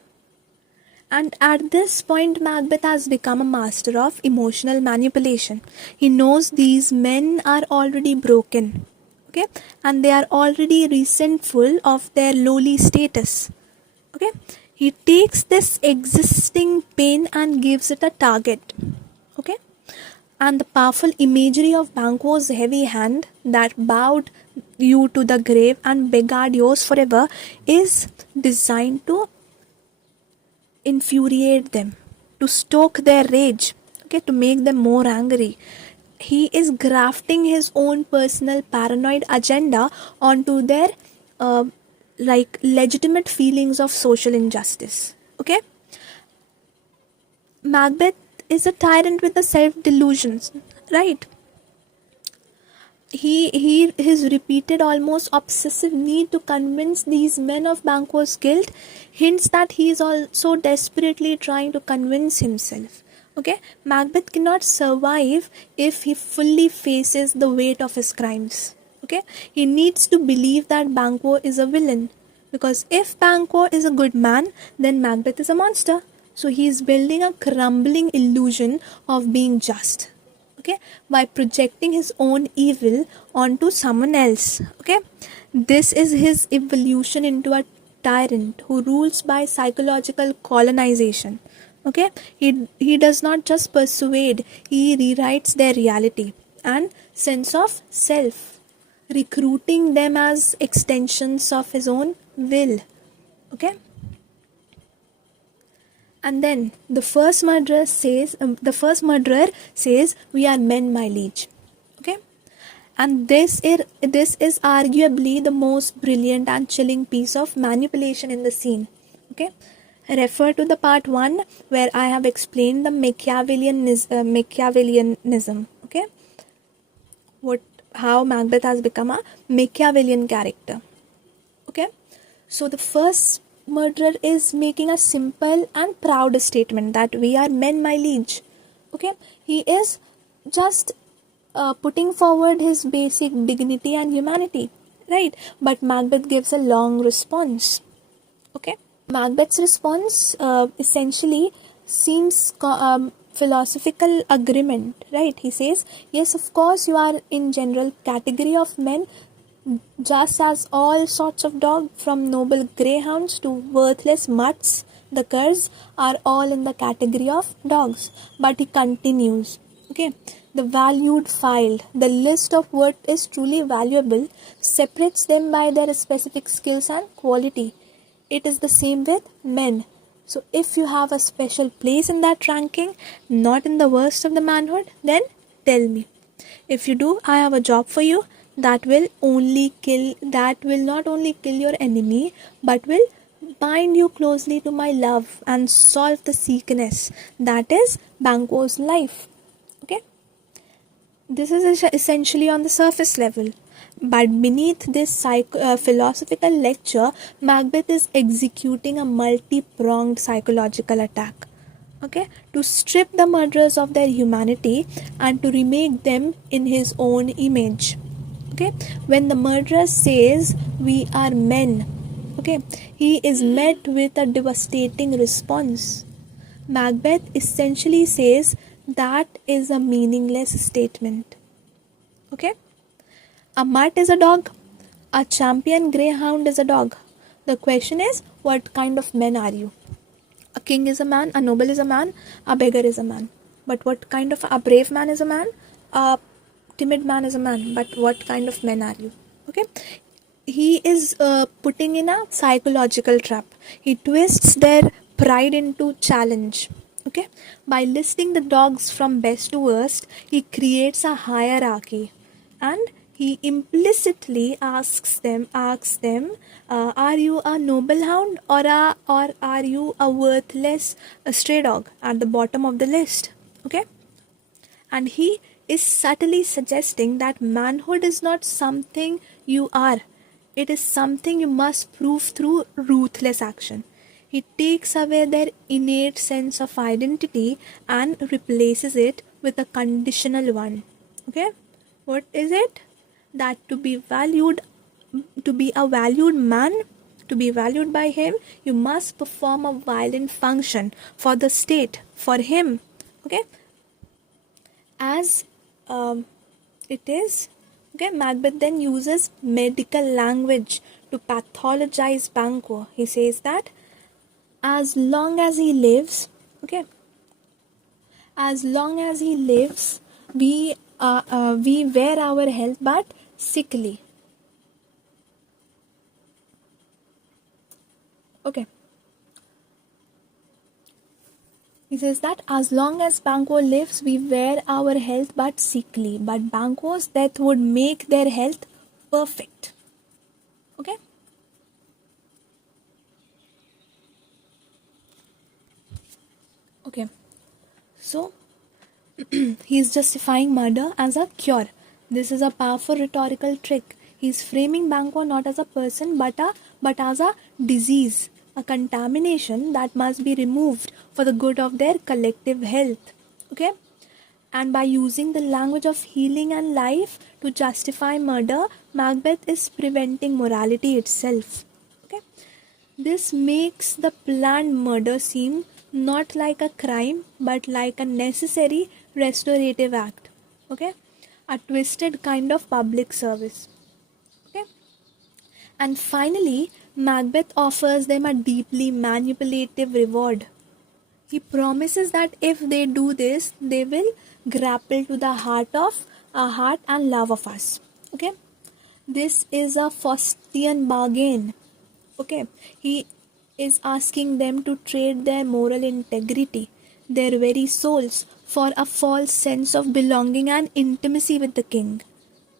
And at this point, Macbeth has become a master of emotional manipulation. He knows these men are already broken. Okay? And they are already resentful of their lowly status. Okay? He takes this existing pain and gives it a target. Okay? And the powerful imagery of Banquo's heavy hand that bowed you to the grave and beggared yours forever is designed to infuriate them, to stoke their rage, okay, to make them more angry. He is grafting his own personal paranoid agenda onto their legitimate feelings of social injustice. Okay? Macbeth is a tyrant with the self-delusions, right? His repeated, almost obsessive need to convince these men of Banquo's guilt hints that he is also desperately trying to convince himself. Okay? Macbeth cannot survive if he fully faces the weight of his crimes. Okay? He needs to believe that Banquo is a villain. Because if Banquo is a good man, then Macbeth is a monster. So he is building a crumbling illusion of being just. Okay, by projecting his own evil onto someone else. Okay, this is his evolution into a tyrant who rules by psychological colonization. Okay, he does not just persuade, he rewrites their reality and sense of self, recruiting them as extensions of his own will. Okay. And then the first murderer says, "We are men, my liege." Okay, and this is arguably the most brilliant and chilling piece of manipulation in the scene. Okay, refer to the part 1 where I have explained the Machiavellianism. Okay, how Macbeth has become a Machiavellian character. Okay, so the first murderer is making a simple and proud statement that we are men, my liege. Okay, he is just putting forward his basic dignity and humanity, right? But Macbeth gives a long response. Okay, Macbeth's response essentially seems philosophical agreement, right? He says, yes, of course you are in general category of men, just as all sorts of dogs, from noble greyhounds to worthless mutts, the curs, are all in the category of dogs. But he continues, Okay, the valued file, the list of what is truly valuable, separates them by their specific skills and quality. It is the same with men. So if you have a special place in that ranking, not in the worst of the manhood, then tell me. If you do, I have a job for you that will not only kill your enemy, but will bind you closely to my love and solve the sickness that is Banquo's life. Okay, this is essentially on the surface level, but beneath this philosophical lecture, Macbeth is executing a multi-pronged psychological attack. Okay, to strip the murderers of their humanity and to remake them in his own image. Okay, when the murderer says we are men, okay, he is met with a devastating response. Macbeth essentially says that is a meaningless statement. Okay, a mutt is a dog, a champion greyhound is a dog. The question is, what kind of men are you? A king is a man, a noble is a man, a beggar is a man. But what kind of a brave man is a man? A timid man is a man. But what kind of men are you? Okay, he is putting in a psychological trap. He twists their pride into challenge. Okay, by listing the dogs from best to worst, he creates a hierarchy, and he implicitly asks them, are you a noble hound or are you a worthless stray dog at the bottom of the list? Okay, and he is subtly suggesting that manhood is not something you are. It is something you must prove through ruthless action. He takes away their innate sense of identity and replaces it with a conditional one. Okay, what is it? That to be a valued man, to be valued by him, you must perform a violent function for the state, for him. Okay, as it is. Okay, Macbeth then uses medical language to pathologize Banquo. He says that as long as he lives, okay, as long as he lives, we wear our health but sickly. Okay. He says that as long as Banquo lives, we wear our health but sickly. But Banquo's death would make their health perfect. Okay. Okay. So, he is justifying murder as a cure. This is a powerful rhetorical trick. He is framing Banquo not as a person but as a disease, a contamination that must be removed for the good of their collective health. Okay? And by using the language of healing and life to justify murder, Macbeth is preventing morality itself. Okay? This makes the planned murder seem not like a crime but like a necessary restorative act. Okay? A twisted kind of public service. Okay? And finally, Macbeth offers them a deeply manipulative reward. He promises that if they do this, they will grapple to the heart and love of us. Okay? This is a Faustian bargain. Okay? He is asking them to trade their moral integrity, their very souls, for a false sense of belonging and intimacy with the king.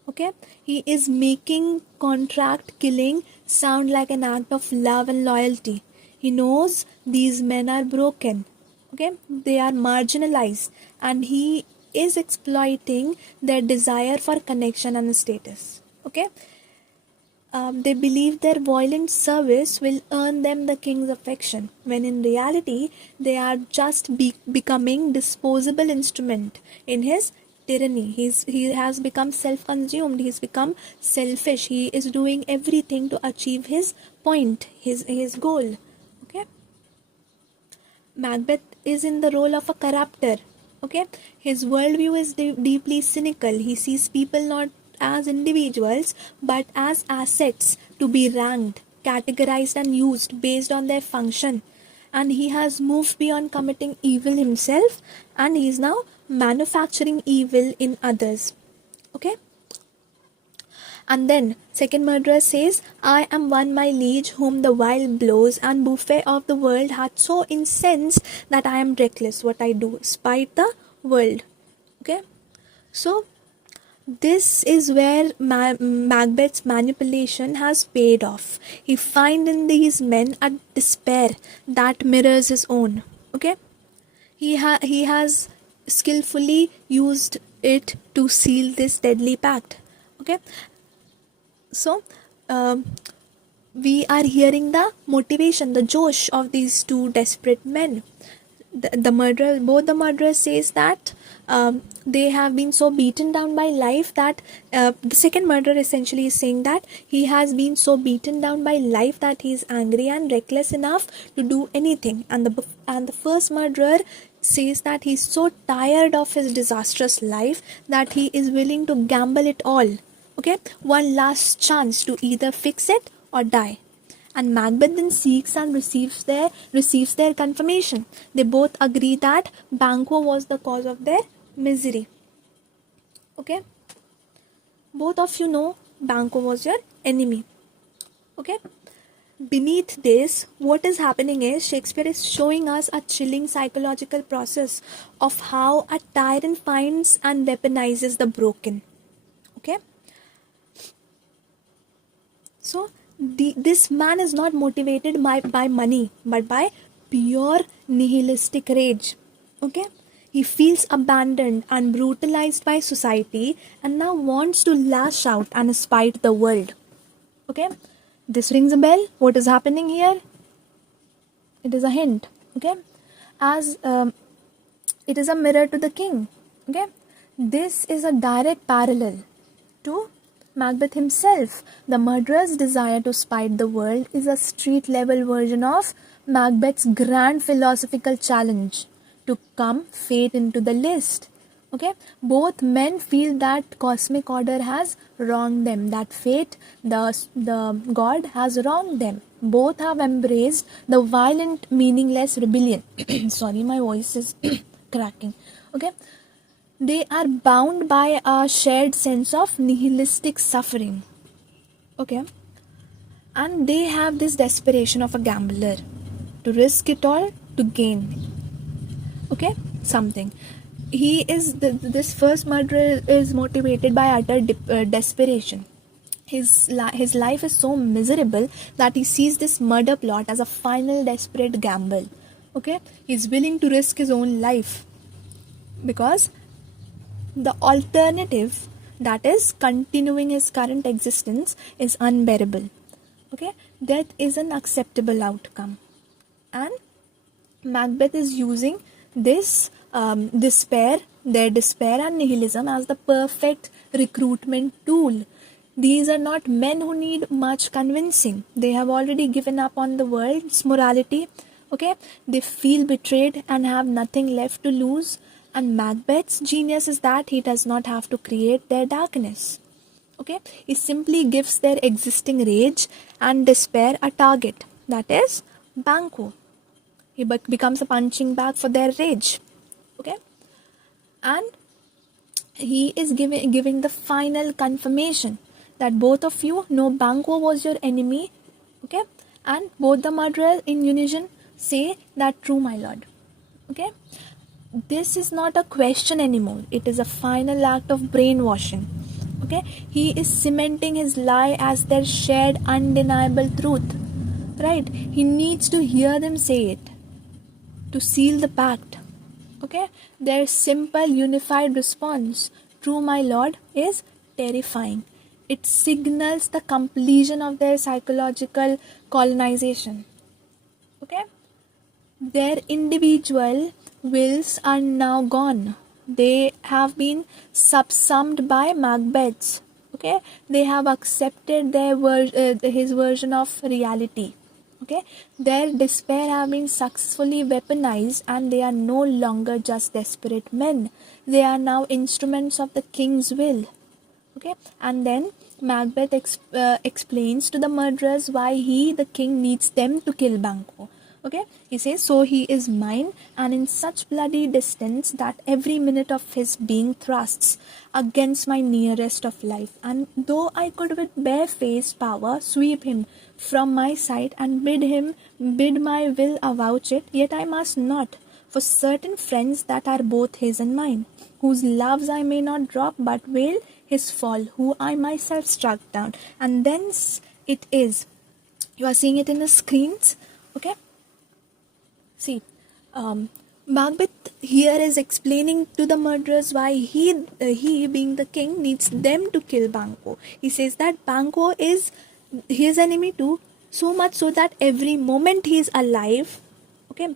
Okay, he is making contract killing sound like an act of love and loyalty. He knows these men are broken. Okay, they are marginalized, and he is exploiting their desire for connection and status. Okay, they believe their violent service will earn them the king's affection, when in reality they are just becoming disposable instrument in his tyranny. He has become self-consumed. He's become selfish. He is doing everything to achieve his point, his goal. Okay. Macbeth is in the role of a corrupter. Okay, his worldview is deeply cynical. He sees people not as individuals but as assets to be ranked, categorized and used based on their function. And he has moved beyond committing evil himself, and he is now manufacturing evil in others. Okay? And then second murderer says, I am one my liege whom the wild blows and buffet of the world hath so incensed that I am reckless what I do, spite the world. Okay? So this is where Macbeth's manipulation has paid off. He finds in these men a despair that mirrors his own. Okay? He has skillfully used it to seal this deadly pact. Okay? So, we are hearing the motivation, the josh of these two desperate men. The murderer, both the murderers says that they have been so beaten down by life that the second murderer essentially is saying that he has been so beaten down by life that he is angry and reckless enough to do anything. And the first murderer says that he is so tired of his disastrous life that he is willing to gamble it all. Okay, one last chance to either fix it or die. And Macbeth then seeks and receives their confirmation. They both agree that Banquo was the cause of their misery. Okay, both of you know Banquo was your enemy. Okay, beneath this, what is happening is Shakespeare is showing us a chilling psychological process of how a tyrant finds and weaponizes the broken. Okay. So, this man is not motivated by money, but by pure nihilistic rage. Okay? He feels abandoned and brutalized by society and now wants to lash out and spite the world. Okay? This rings a bell. What is happening here? It is a hint. Okay? As it is a mirror to the king. Okay? This is a direct parallel to Macbeth himself. The murderer's desire to spite the world is a street-level version of Macbeth's grand philosophical challenge to come fate into the list. Okay, both men feel that cosmic order has wronged them, that fate, the god has wronged them. Both have embraced the violent, meaningless rebellion. Sorry, my voice is cracking. Okay. They are bound by a shared sense of nihilistic suffering. Okay? And they have this desperation of a gambler to risk it all to gain. Okay? Something. This first murderer is motivated by utter desperation. His life is so miserable that he sees this murder plot as a final desperate gamble. Okay? He's willing to risk his own life because the alternative, that is continuing his current existence, is unbearable. Okay, death is an acceptable outcome, and Macbeth is using this despair and nihilism as the perfect recruitment tool. These are not men who need much convincing. They have already given up on the world's morality. Okay, they feel betrayed and have nothing left to lose. And Macbeth's genius is that he does not have to create their darkness. Okay, he simply gives their existing rage and despair a target, that is Banquo. He becomes a punching bag for their rage. Okay, and he is giving the final confirmation that both of you know Banquo was your enemy. Okay, and both the murderers in unison say that true, my lord. Okay. This is not a question anymore. It is a final act of brainwashing. Okay, he is cementing his lie as their shared undeniable truth. Right? He needs to hear them say it to seal the pact. Okay, their simple unified response, "True, my lord," is terrifying. It signals the completion of their psychological colonization. Okay, their individual wills are now gone. They have been subsumed by Macbeth's. Okay, they have accepted his version of reality. Okay, their despair have been successfully weaponized, and they are no longer just desperate men. They are now instruments of the king's will. Okay, and then Macbeth explains to the murderers why he, the king, needs them to kill Banquo. Okay, he says, so he is mine, and in such bloody distance that every minute of his being thrusts against my nearest of life. And though I could with barefaced power sweep him from my sight and bid my will avouch it, yet I must not, for certain friends that are both his and mine, whose loves I may not drop, but wail his fall, who I myself struck down. And thence it is. You are seeing it in the screens, okay? See, Macbeth here is explaining to the murderers why he being the king needs them to kill Banquo. He says that Banquo is his enemy too, so much so that every moment he is alive, okay,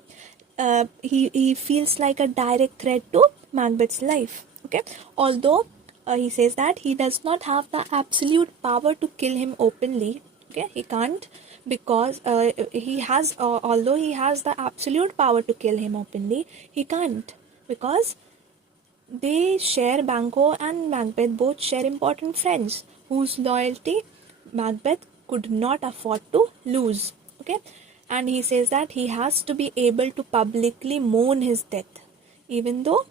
he feels like a direct threat to Macbeth's life. Okay, although he says that he does not have the absolute power to kill him openly. Okay, he can't, because he has although he has the absolute power to kill him openly, he can't, because they share, Banquo and Macbeth both share important friends whose loyalty Macbeth could not afford to lose. Okay, and he says that he has to be able to publicly mourn his death, even though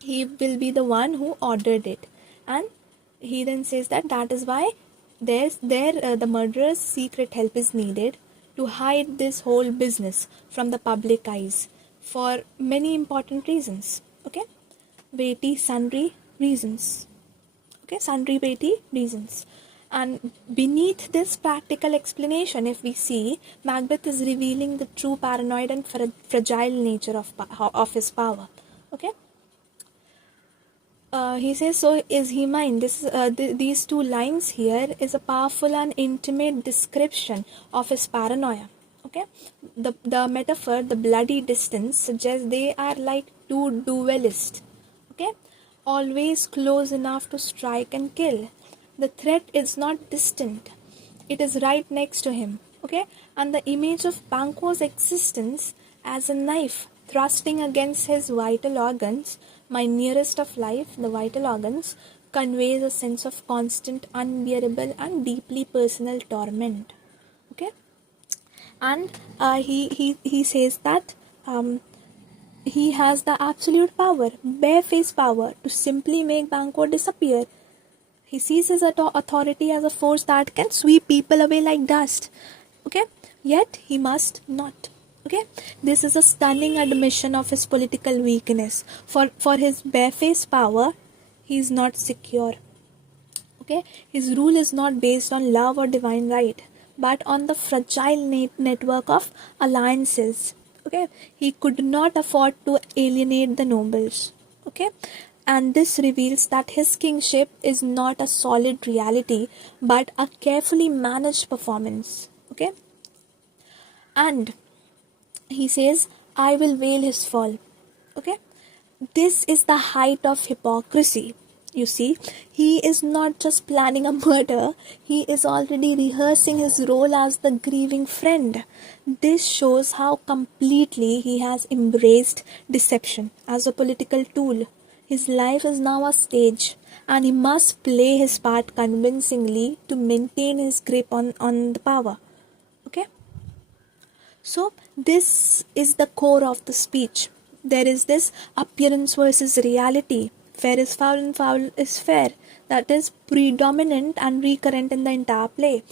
he will be the one who ordered it. And he then says that that is why the murderer's secret help is needed to hide this whole business from the public eyes for many important reasons. Okay, weighty sundry reasons. Okay, sundry weighty reasons. And beneath this practical explanation, if we see, Macbeth is revealing the true paranoid and fragile nature of his power. Okay. He says, so is he mine? These two lines here is a powerful and intimate description of his paranoia. Okay, the metaphor, the bloody distance, suggests they are like two duelists. Okay, always close enough to strike and kill. The threat is not distant; it is right next to him. Okay, and the image of Banquo's existence as a knife thrusting against his vital organs, my nearest of life, the vital organs, conveys a sense of constant, unbearable, and deeply personal torment. Okay, and he says that he has the absolute power, barefaced power, to simply make Banquo disappear. He sees his authority as a force that can sweep people away like dust. Okay, yet he must not. Okay, this is a stunning admission of his political weakness. For his barefaced power, he is not secure. Okay, his rule is not based on love or divine right, but on the fragile network of alliances. Okay, he could not afford to alienate the nobles. Okay, and this reveals that his kingship is not a solid reality, but a carefully managed performance. Okay, and he says, I will veil his fall. Okay, this is the height of hypocrisy. You see, he is not just planning a murder, he is already rehearsing his role as the grieving friend. This shows how completely he has embraced deception as a political tool. His life is now a stage, and he must play his part convincingly to maintain his grip on the power. Okay? So, this is the core of the speech. There is this appearance versus reality. Fair is foul and foul is fair. That is predominant and recurrent in the entire play.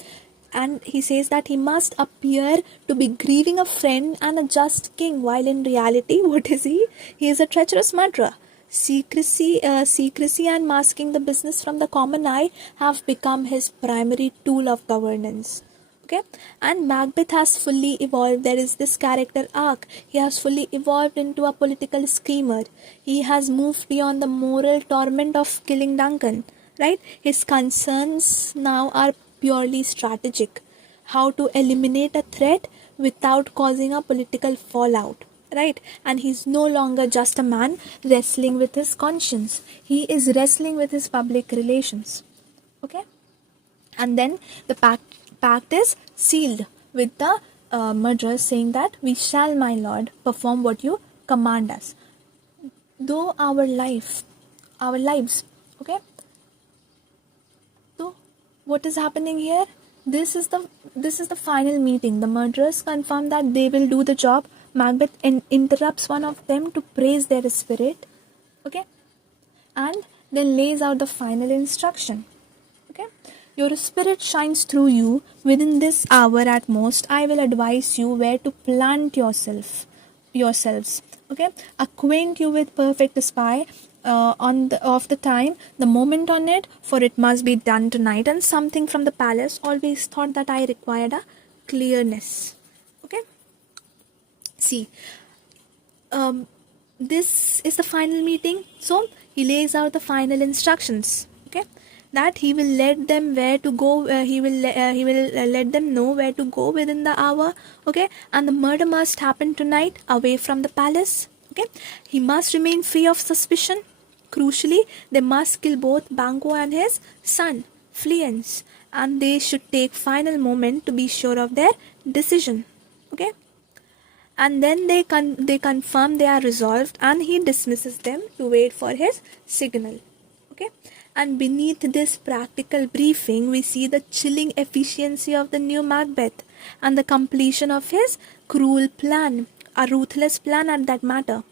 And he says that he must appear to be grieving a friend and a just king, while in reality, what is he? He is a treacherous murderer. Secrecy and masking the business from the common eye have become his primary tool of governance. Okay, and Macbeth has fully evolved. There is this character arc. He has fully evolved into a political schemer. He has moved beyond the moral torment of killing Duncan. Right? His concerns now are purely strategic. How to eliminate a threat without causing a political fallout. Right? And he's no longer just a man wrestling with his conscience. He is wrestling with his public relations. Okay? And then the pact is sealed with the murderer saying that we shall, my lord, perform what you command us. Though our lives, okay? So what is happening here? This is the final meeting. The murderers confirm that they will do the job. Macbeth interrupts one of them to praise their spirit, okay, and then lays out the final instruction. Okay, your spirit shines through you. Within this hour at most, I will advise you where to plant yourselves. Okay, acquaint you with perfect spy of the time, the moment on it, for it must be done tonight. And something from the palace always thought that I required a clearness. Okay, see, this is the final meeting, so he lays out the final instructions. Okay, that he will let them where to go. He will let them know where to go within the hour. Okay, and the murder must happen tonight, away from the palace. Okay, he must remain free of suspicion. Crucially, they must kill both Banquo and his son, Fleance, and they should take final moment to be sure of their decision. Okay, and then they confirm they are resolved, and he dismisses them to wait for his signal. Okay, and beneath this practical briefing we see the chilling efficiency of the new Macbeth and the completion of his cruel plan, a ruthless plan at that matter.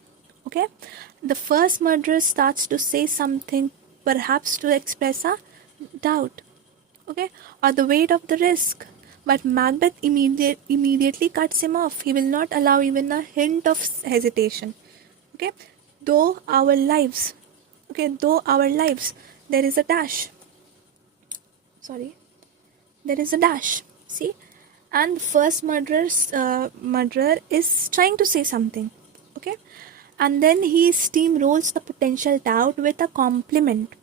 Okay, the first murderer starts to say something, perhaps to express a doubt, okay, or the weight of the risk. But Macbeth immediately cuts him off. He will not allow even a hint of hesitation. Okay, though our lives, there is a dash. Sorry, there is a dash. See, and the first murderer is trying to say something. Okay, and then he steamrolls the potential doubt with a compliment.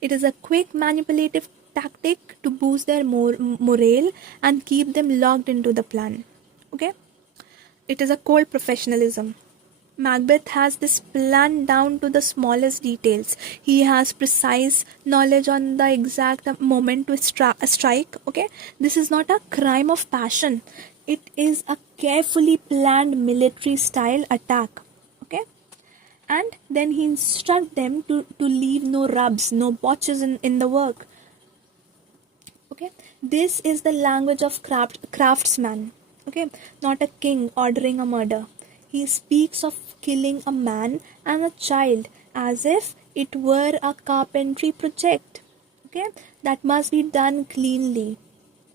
It is a quick manipulative tactic to boost their morale and keep them locked into the plan. Okay, it is a cold professionalism. Macbeth has this plan down to the smallest details. He has precise knowledge on the exact moment to strike. Okay, this is not a crime of passion. It is a carefully planned military style attack. Okay, and then he instructs them to leave no rubs, no botches in the work. Okay, this is the language of craftsman. Okay, not a king ordering a murder. He speaks of killing a man and a child as if it were a carpentry project. Okay, that must be done cleanly.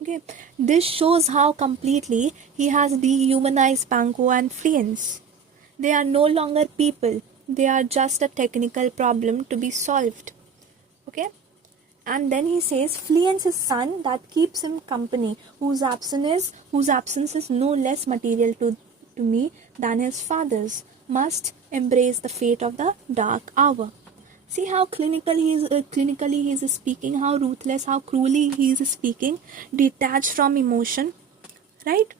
Okay, this shows how completely he has dehumanized Banquo and Fleance. They are no longer people. They are just a technical problem to be solved. Okay, and then he says Fleance's son that keeps him company, whose absence is no less material to me than his father's, must embrace the fate of the dark hour. See how clinically he is speaking, how ruthless, how cruelly he is speaking, detached from emotion, right?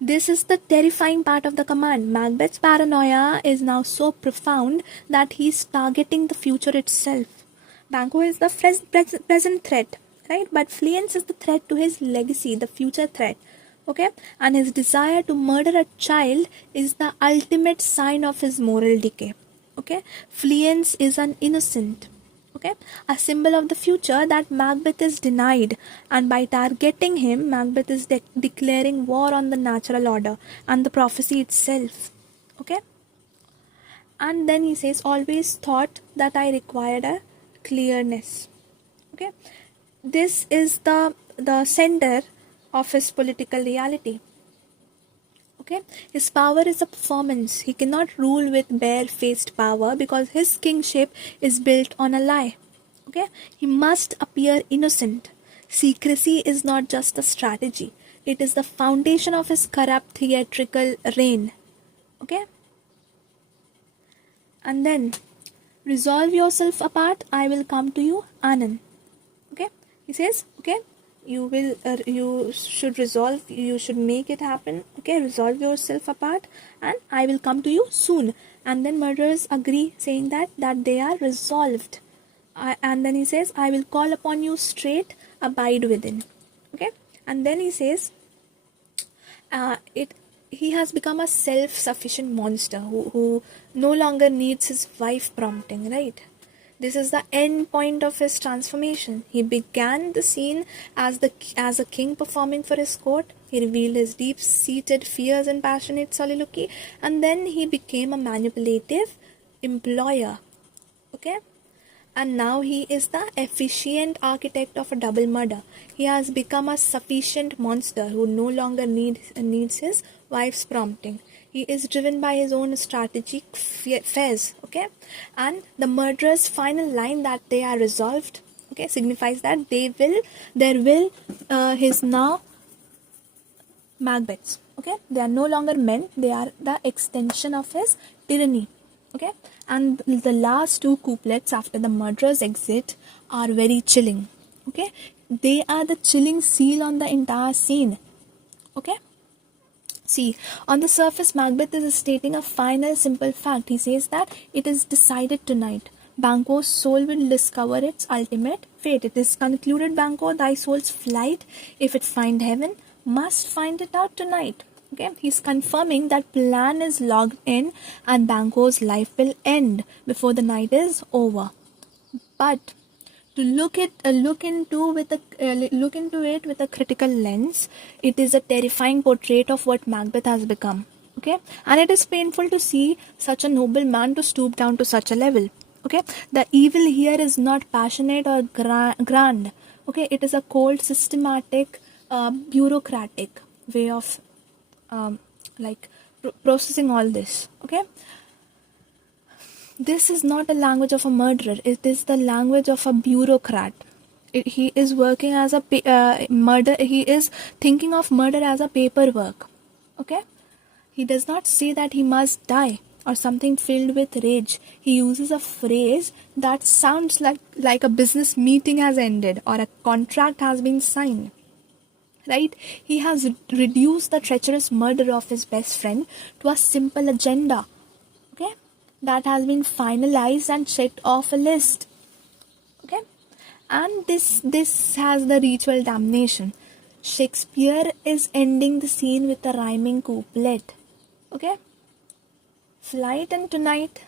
This is the terrifying part of the command. Macbeth's paranoia is now so profound that he is targeting the future itself. Banquo is the present threat, right? But Fleance is the threat to his legacy, the future threat. Okay, and his desire to murder a child is the ultimate sign of his moral decay. Okay, Fleance is an innocent. Okay, a symbol of the future that Macbeth is denied, and by targeting him, Macbeth is declaring war on the natural order and the prophecy itself. Okay, and then he says, always thought that I required a clearness. Okay, this is the center of his political reality. Okay, his power is a performance. He cannot rule with bare-faced power because his kingship is built on a lie. Okay, he must appear innocent. Secrecy is not just a strategy, it is the foundation of his corrupt theatrical reign. Okay, and then resolve yourself apart, I will come to you anon. Okay, he says, okay, you should resolve, you should make it happen. Okay, resolve yourself apart and I will come to you soon. And then murderers agree, saying that they are resolved. And then he says, I will call upon you straight, abide within. Okay, and then he says, he has become a self-sufficient monster who no longer needs his wife prompting, right? This is the end point of his transformation. He began the scene as a king performing for his court. He revealed his deep-seated fears and passionate soliloquy, and then he became a manipulative employer. Okay? And now he is the efficient architect of a double murder. He has become a sufficient monster who no longer needs his wife's prompting. He is driven by his own strategic fears, okay? And the murderer's final line that they are resolved, okay, signifies that his now Macbeths, okay? They are no longer men, they are the extension of his tyranny, okay? And the last two couplets after the murderer's exit are very chilling, okay? They are the chilling seal on the entire scene, okay? See, on the surface, Macbeth is stating a final simple fact. He says that it is decided tonight. Banquo's soul will discover its ultimate fate. It is concluded, Banquo, thy soul's flight, if it find heaven, must find it out tonight. Okay, he's confirming that plan is logged in and Banquo's life will end before the night is over. But to look into it with a critical lens, it is a terrifying portrait of what Macbeth has become. Okay, and it is painful to see such a noble man to stoop down to such a level. Okay, the evil here is not passionate or grand. Okay, it is a cold, systematic, bureaucratic way of processing all this. Okay, this is not a language of a murderer. It is the language of a bureaucrat. He is working as a murder. He is thinking of murder as a paperwork. Okay, he does not say that he must die or something filled with rage. He uses a phrase that sounds like a business meeting has ended or a contract has been signed. Right? He has reduced the treacherous murder of his best friend to a simple agenda. Okay? That has been finalized and checked off a list. Okay? And this has the ritual damnation. Shakespeare is ending the scene with a rhyming couplet. Okay? Flight and tonight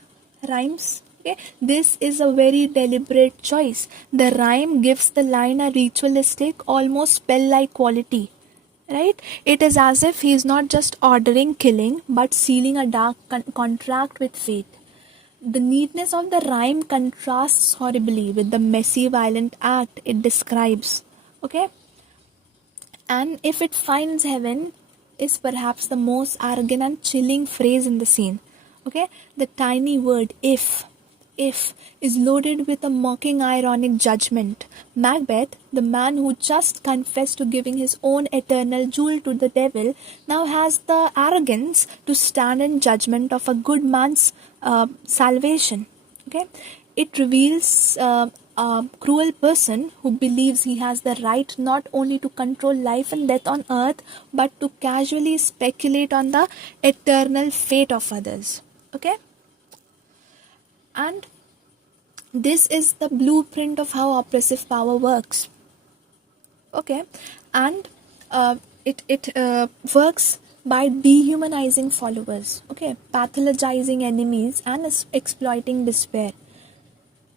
rhymes. Okay? This is a very deliberate choice. The rhyme gives the line a ritualistic, almost spell-like quality. Right? It is as if he is not just ordering killing, but sealing a dark contract with fate. The neatness of the rhyme contrasts horribly with the messy, violent act it describes. Okay? And if it finds heaven is perhaps the most arrogant and chilling phrase in the scene. Okay? The tiny word if is loaded with a mocking ironic judgment. Macbeth, the man who just confessed to giving his own eternal jewel to the devil, now has the arrogance to stand in judgment of a good man's salvation. Okay, it reveals a cruel person who believes he has the right not only to control life and death on earth, but to casually speculate on the eternal fate of others. Okay? And this is the blueprint of how oppressive power works. Okay? And it works by dehumanizing followers. Okay? Pathologizing enemies and exploiting despair.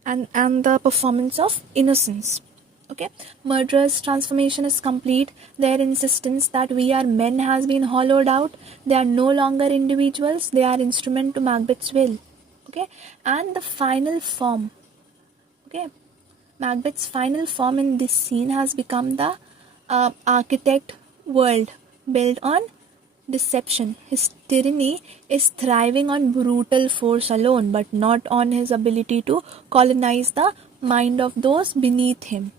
And the performance of innocence. Okay? Murderers' transformation is complete. Their insistence that we are men has been hollowed out. They are no longer individuals. They are instrument to Macbeth's will. Okay? And the final form. Okay? Macbeth's final form in this scene has become the architect world built on deception. His tyranny is thriving on brutal force alone, but not on his ability to colonize the mind of those beneath him.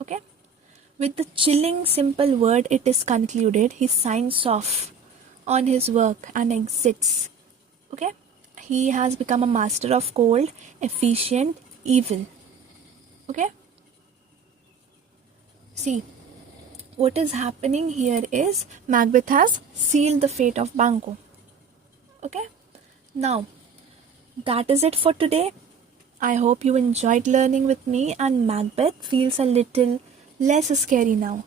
Okay? With the chilling simple word it is concluded, he signs off on his work and exits. Okay? He has become a master of cold, efficient evil. Okay? See, what is happening here is Macbeth has sealed the fate of Banquo. Okay? Now, that is it for today. I hope you enjoyed learning with me and Macbeth feels a little less scary now.